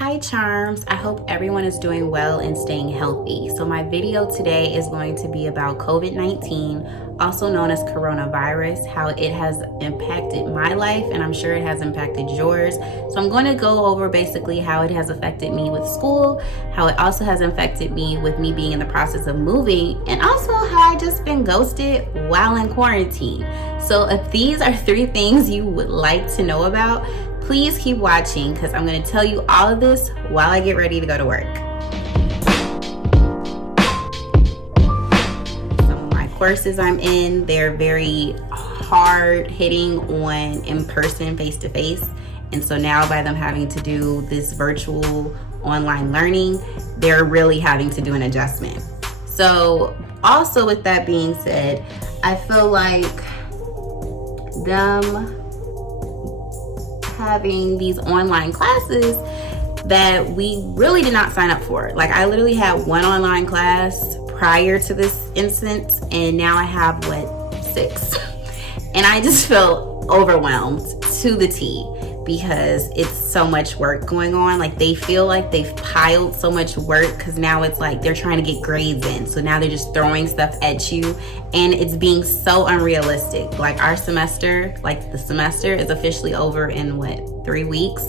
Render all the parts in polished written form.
Hi charms, I hope everyone is doing well and staying healthy. So my video today is going to be about COVID-19, also known as coronavirus, how it has impacted my life, and I'm sure it has impacted yours. So I'm going to go over basically how it has affected me with school, how it also has affected me with me being in the process of moving, and also how I just been ghosted while in quarantine. So if these are 3 things you would like to know about, please keep watching because I'm going to tell you all of this while I get ready to go to work. Some of my courses I'm in, they're very hard hitting on in-person, face-to-face. And so now by them having to do this virtual online learning, they're really having to do an adjustment. So also with that being said, I feel like them having these online classes that we really did not sign up for. Like I literally had 1 online class prior to this instance, and now I have 6. And I just felt overwhelmed to the T because it's so much work going on. Like they feel like they've piled so much work because now it's like they're trying to get grades in. So now they're just throwing stuff at you and it's being so unrealistic. Like our semester, like the semester is officially over in 3 weeks.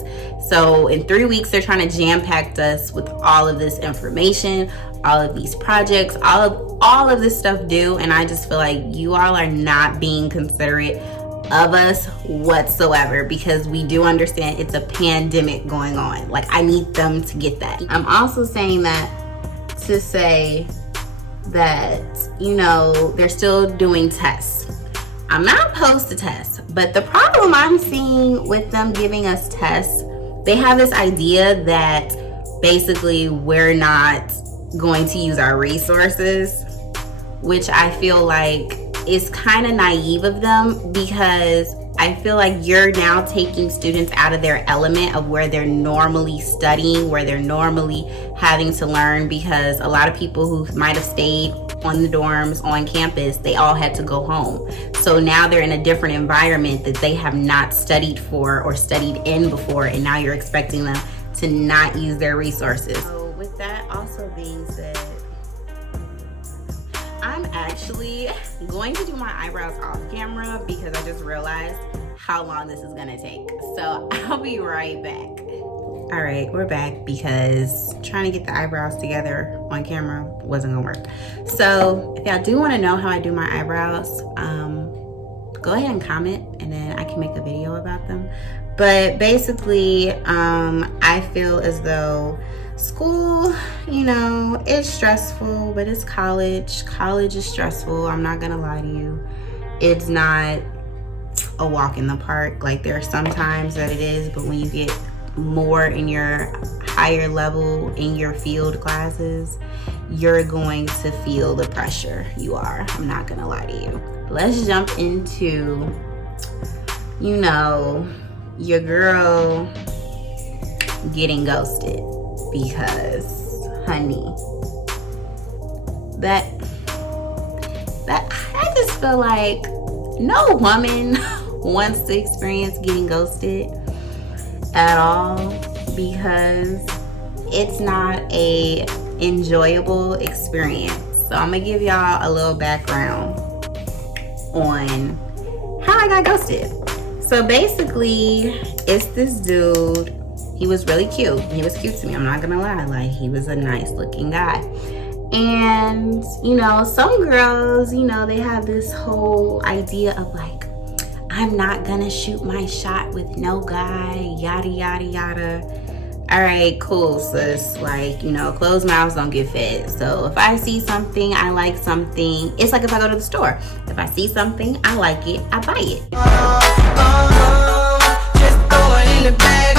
So in 3 weeks, they're trying to jam pack us with all of this information, all of these projects, all of this stuff due. And I just feel like you all are not being considerate of us whatsoever, because we do understand it's a pandemic going on. Like I need them to get that. I'm also saying that to say that, you know, they're still doing tests. I'm not opposed to tests, but the problem I'm seeing with them giving us tests, they have this idea that basically we're not going to use our resources, which I feel like is kind of naive of them, because I feel like you're now taking students out of their element of where they're normally studying, where they're normally having to learn, because a lot of people who might have stayed on the dorms on campus, they all had to go home. So now they're in a different environment that they have not studied for or studied in before, and now you're expecting them to not use their resources. So with that also being said, I'm actually going to do my eyebrows off camera because I just realized how long this is gonna take. So I'll be right back. All right, we're back because trying to get the eyebrows together on camera wasn't gonna work. So if y'all do wanna know how I do my eyebrows, go ahead and comment and then I can make a video about them. But basically, I feel as though school, you know, it's stressful, but it's college. College is stressful. I'm not gonna lie to you. It's not a walk in the park. Like there are some times that it is, but when you get more in your higher level in your field classes, you're going to feel the pressure. You are. I'm not gonna lie to you. Let's jump into, you know, your girl getting ghosted. Because honey, that I just feel like no woman wants to experience getting ghosted at all, because it's not a enjoyable experience. So I'm gonna give y'all a little background on how I got ghosted. So basically, it's this dude. He was really cute. He was cute to me. I'm not gonna lie. Like, he was a nice looking guy. And, you know, some girls, you know, they have this whole idea of like, I'm not gonna shoot my shot with no guy, yada, yada, yada. All right, cool, sis. Like, you know, closed mouths don't get fed. So if I see something, I like something. It's like if I go to the store. If I see something, I like it, I buy it. Just throw it in the bag.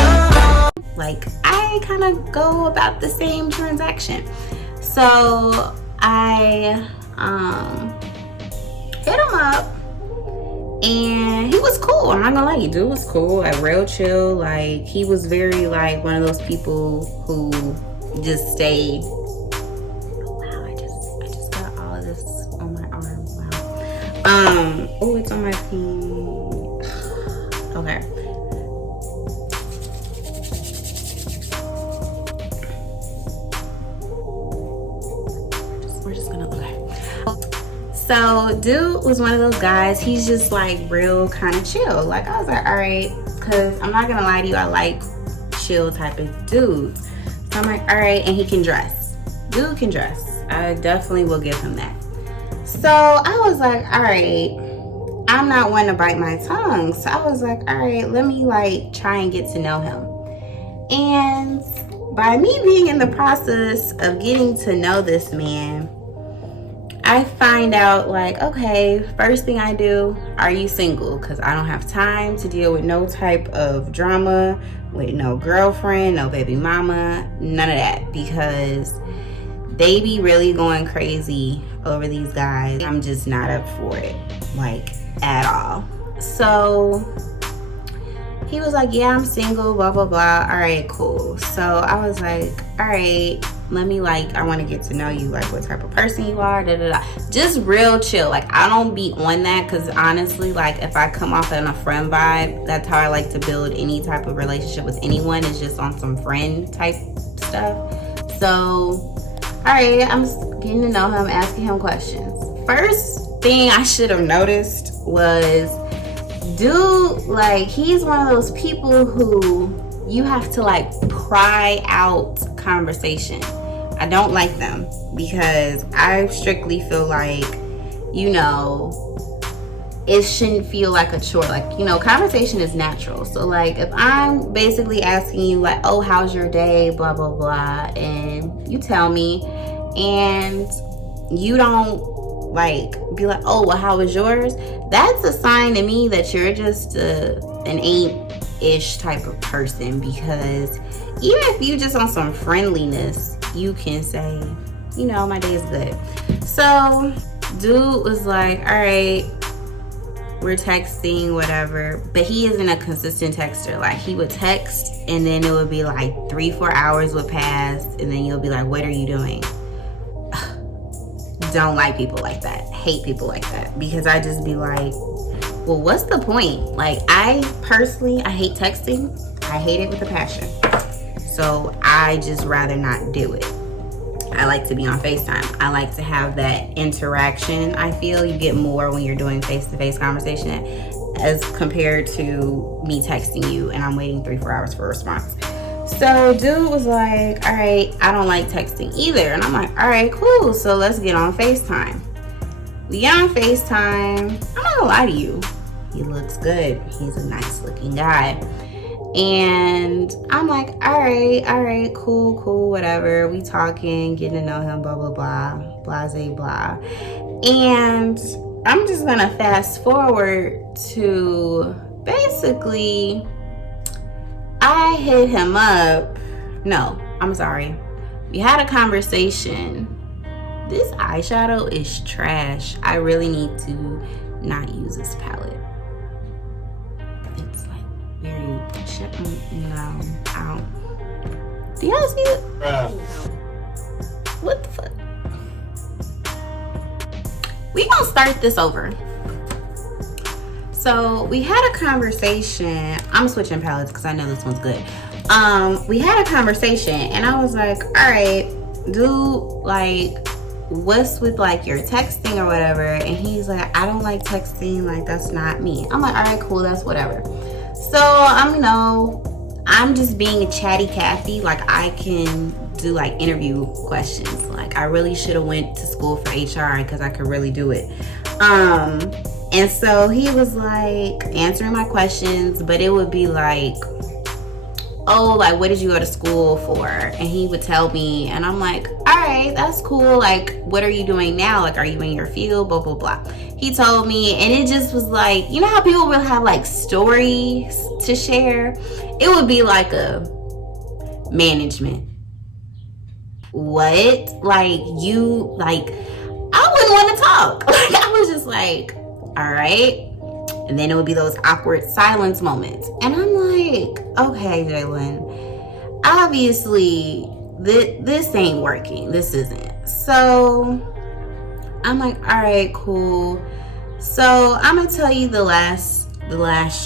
Like I kind of go about the same transaction. So I hit him up and he was cool. I'm not gonna lie, dude was cool, like real chill. Like he was very like one of those people who just stayed. Oh wow, I just got all of this on my arm. Wow. Oh, it's on my pin. Okay. So dude was one of those guys, he's just like real kind of chill. Like I was like, all right, because I'm not gonna lie to you, I like chill type of dudes. So I'm like, all right, and he can dress. Dude can dress. I definitely will give him that. So I was like, all right, I'm not one to bite my tongue. So I was like, all right, let me like try and get to know him. And by me being in the process of getting to know this man, I find out like, okay, first thing I do, are you single? Because I don't have time to deal with no type of drama, with no girlfriend, no baby mama, none of that, because they be really going crazy over these guys. I'm just not up for it, like at all. So he was like, yeah, I'm single, blah, blah, blah. All right, cool. So I was like, all right, let me like, I want to get to know you, like what type of person you are, da, da, da. Just real chill. Like I don't be on that because honestly, like if I come off in a friend vibe, that's how I like to build any type of relationship with anyone. It's just on some friend type stuff. So, all right, I'm getting to know him, asking him questions. First thing I should have noticed was, dude, like he's one of those people who you have to like pry out conversation. I don't like them because I strictly feel like, you know, it shouldn't feel like a chore. Like, you know, conversation is natural. So like if I'm basically asking you like, oh, how's your day, blah, blah, blah, and you tell me and you don't like be like, oh, well, how was yours? That's a sign to me that you're just an ain't-ish type of person, because even if you just on some friendliness, you can say, you know, my day is good. So dude was like, all right, we're texting, whatever, but he isn't a consistent texter. Like he would text and then it would be like 3-4 hours would pass and then you'll be like, what are you doing? Don't like people like that. Hate people like that, because I just be like, well, what's the point? Like I personally, I hate texting. I hate it with a passion. So I just rather not do it. I like to be on FaceTime. I like to have that interaction. I feel you get more when you're doing face-to-face conversation as compared to me texting you and I'm waiting 3-4 hours for a response. So dude was like, all right, I don't like texting either. And I'm like, all right, cool. So let's get on FaceTime. We get on FaceTime. I'm not gonna lie to you. He looks good. He's a nice looking guy. And I'm like, all right, cool, whatever. We talking, getting to know him, blah, blah, blah, blase, blah. And I'm just gonna fast forward to basically, I hit him up. No, I'm sorry. We had a conversation. This eyeshadow is trash. I really need to not use this palette. It's like very, no, I don't. Do y'all see it? What the fuck? We gonna start this over. So we had a conversation. I'm switching palettes because I know this one's good. We had a conversation and I was like, all right, dude, like, what's with like your texting or whatever? And he's like, I don't like texting, like that's not me. I'm like, all right, cool, that's whatever. So I'm just being a chatty Cathy. Like I can do like interview questions. Like I really should have went to school for HR because I could really do it. And so he was like answering my questions, but it would be like, oh, like, what did you go to school for? And he would tell me, and I'm like, all right, that's cool. Like, what are you doing now? Like, are you in your field? Blah, blah, blah. He told me, and it just was like, you know how people will have like stories to share? It would be like a management. What? Like, you, like, I wouldn't want to talk. Like, I was just like, all right. And then it would be those awkward silence moments. And I'm like, okay, Jalen, obviously this ain't working. This isn't. So I'm like, all right, cool. So I'm gonna tell you the last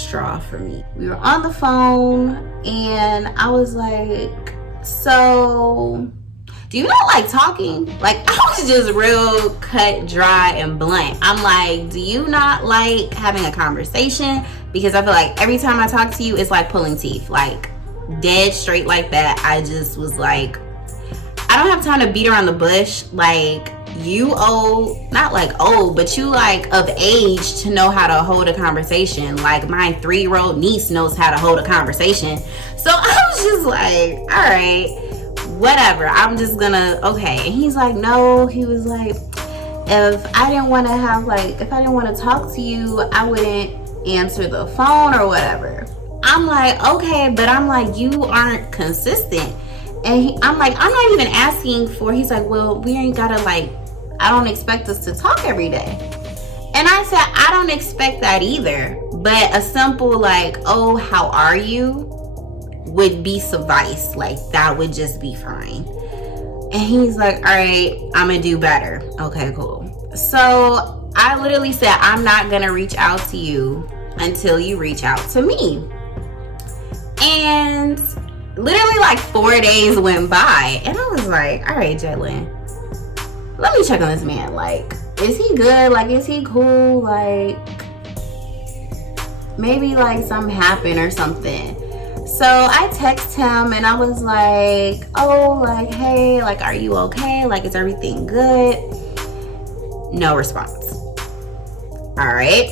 straw for me. We were on the phone and I was like, so do you not like talking? Like, I was just real cut, dry, and blunt. I'm like, do you not like having a conversation? Because I feel like every time I talk to you, it's like pulling teeth. Like, dead straight like that. I just was like, I don't have time to beat around the bush. Like, you old, not like old, but you like of age to know how to hold a conversation. Like, my 3-year-old niece knows how to hold a conversation. So I was just like, all right, whatever. I'm just gonna, okay. And he's like, no, he was like, if I didn't want to talk to you, I wouldn't answer the phone or whatever. I'm like, okay, but I'm like, you aren't consistent. And I'm like, I'm not even asking for, he's like, well, we ain't gotta like, I don't expect us to talk every day. And I said, I don't expect that either. But a simple like, oh, how are you would be suffice. Like, that would just be fine. And he's like, all right, I'm gonna do better. Okay, cool. So I literally said, I'm not gonna reach out to you until you reach out to me. And literally like 4 days went by. And I was like, all right, Jalen, let me check on this man. Like, is he good? Like, is he cool? Like, maybe like something happened or something. So I text him and I was like, oh, like, hey, like, are you okay? Like, is everything good? No response. All right.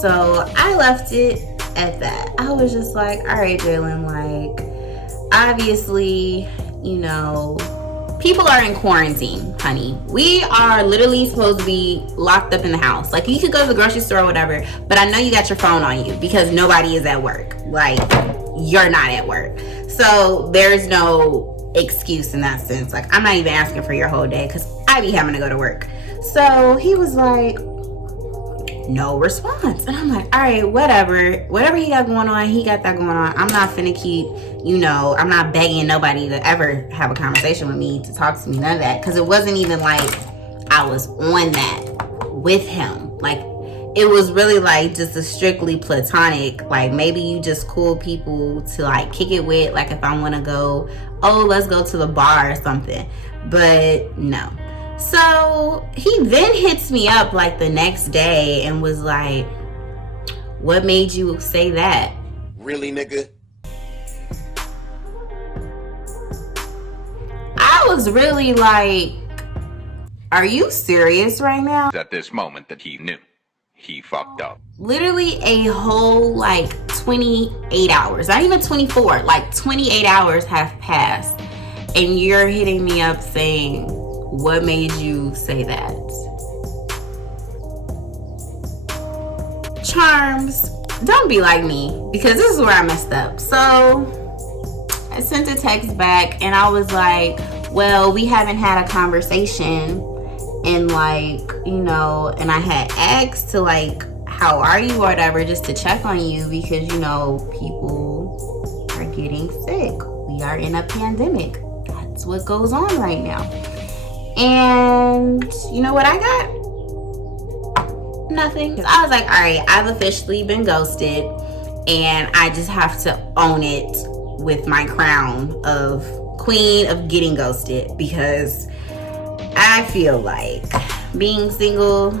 So I left it at that. I was just like, all right, Jalen, like, obviously, you know, people are in quarantine, honey. We are literally supposed to be locked up in the house. Like, you could go to the grocery store or whatever, but I know you got your phone on you because nobody is at work. Like, you're not at work. So there's no excuse in that sense. Like, I'm not even asking for your whole day because I be having to go to work. So he was like, no response. And I'm like, all right, whatever he got going on, he got that going on. I'm not finna keep, you know, I'm not begging nobody to ever have a conversation with me, to talk to me, none of that. Because it wasn't even like I was on that with him. Like, it was really like just a strictly platonic, like, maybe you just cool people to like kick it with, like if I want to go, oh, let's go to the bar or something. But no. So he then hits me up like the next day and was like, what made you say that? Really, nigga? I was really like, are you serious right now? At this moment that he knew he fucked up. Literally a whole like 28 hours, not even 24, like 28 hours have passed. And you're hitting me up saying, what made you say that? Charms, don't be like me, because this is where I messed up. So I sent a text back and I was like, well, we haven't had a conversation and like, you know, and I had asked to like, how are you or whatever, just to check on you because, you know, people are getting sick. We are in a pandemic. That's what goes on right now. And you know what I got? Nothing. I was like, all right, I've officially been ghosted and I just have to own it with my crown of queen of getting ghosted, because I feel like being single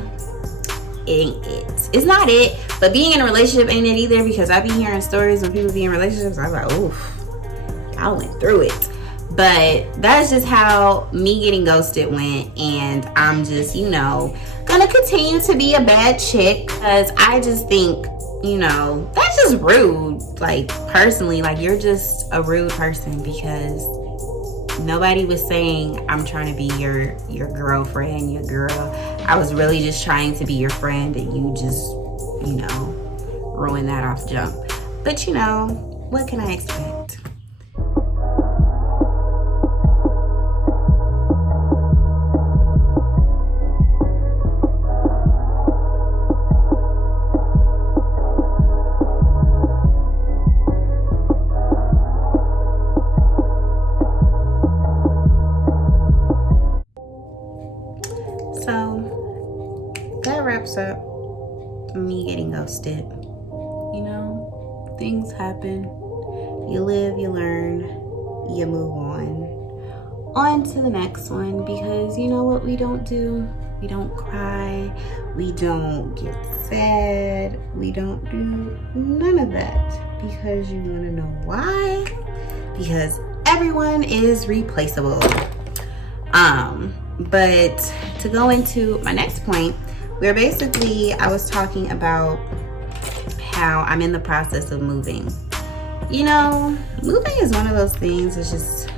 ain't it. It's not it, but being in a relationship ain't it either, because I be hearing stories when people be in relationships. I was like, oof, I went through it. But that's just how me getting ghosted went, and I'm just, you know, gonna continue to be a bad chick because I just think, you know, that's just rude. Like, personally, like, you're just a rude person because nobody was saying I'm trying to be your girlfriend, your girl. I was really just trying to be your friend, and you just, you know, ruined that off jump. But, you know, what can I expect? Wraps up me getting ghosted. You know, things happen. You live, you learn, you move on. on to the next one, because you know what we don't do? We don't cry, we don't get sad, we don't do none of that. Because you want to know why? Because everyone is replaceable. But to go into my next point, where basically I was talking about how I'm in the process of moving. You know, moving is one of those things that's just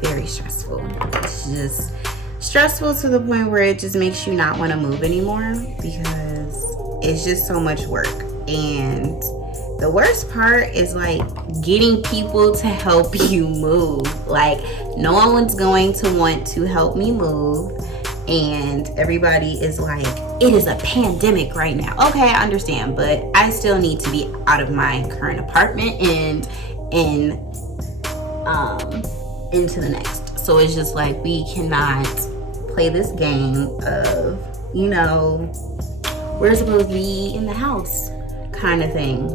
very stressful. It's just stressful to the point where it just makes you not want to move anymore, because it's just so much work. And the worst part is like getting people to help you move. Like, no one's going to want to help me move, and everybody is like, it is a pandemic right now. Okay, I understand, but I still need to be out of my current apartment and into the next. So it's just like, we cannot play this game of, you know, we're supposed to be in the house kind of thing.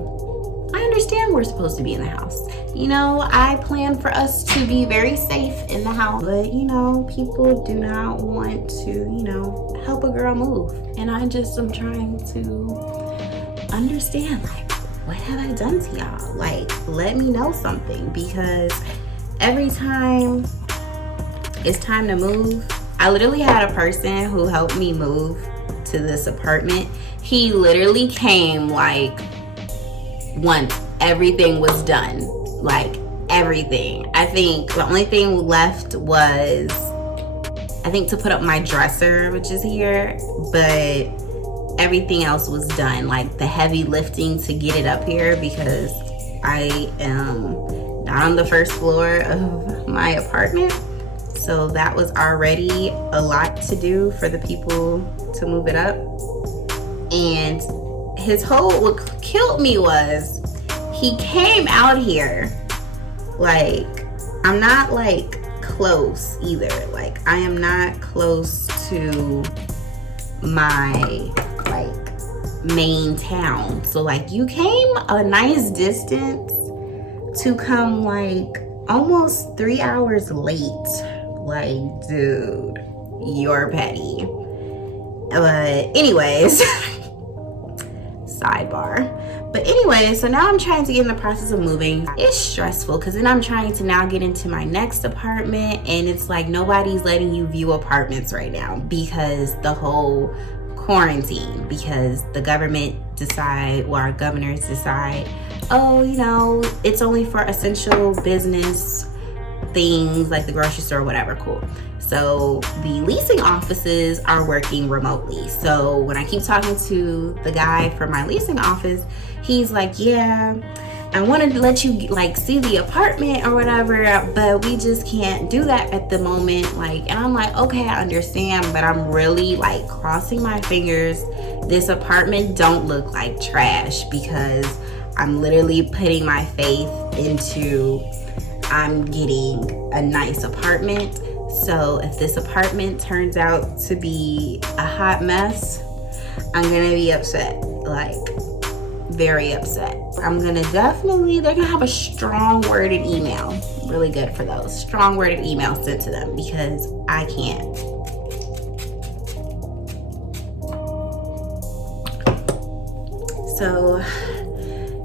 I understand we're supposed to be in the house. You know, I plan for us to be very safe in the house. But, you know, people do not want to, you know, help a girl move. And I just am trying to understand, like, what have I done to y'all? Like, let me know something. Because every time it's time to move, I literally had a person who helped me move to this apartment. He literally came like once everything was done, like everything. I think the only thing left was, I think, to put up my dresser, which is here, but everything else was done, like the heavy lifting to get it up here, because I am not on the first floor of my apartment. So that was already a lot to do for the people to move it up. And what killed me was, he came out here, like, I'm not like close either. Like, I am not close to my like main town. So like, you came a nice distance to come like almost 3 hours late. Like, dude, you're petty. But anyways, sidebar. But anyway, so now I'm trying to get in the process of moving. It's stressful, because then I'm trying to now get into my next apartment, and it's like nobody's letting you view apartments right now because the whole quarantine, because the government our governors decide, oh, you know, it's only for essential business things like the grocery store or whatever. Cool. So the leasing offices are working remotely. So when I keep talking to the guy from my leasing office, he's like, yeah, I wanted to let you like see the apartment or whatever, but we just can't do that at the moment. Like, and I'm like, okay, I understand, but I'm really like crossing my fingers this apartment don't look like trash, because I'm literally putting my faith into I'm getting a nice apartment. So if this apartment turns out to be a hot mess, I'm gonna be upset, like very upset. I'm gonna they're gonna have a strong worded email, really good for those, strong worded email sent to them, because I can't. So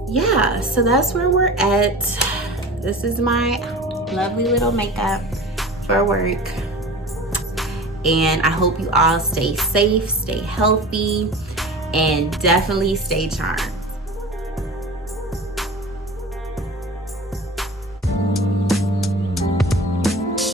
yeah, so that's where we're at. This is my lovely little makeup for work. And I hope you all stay safe, stay healthy, and definitely stay charmed.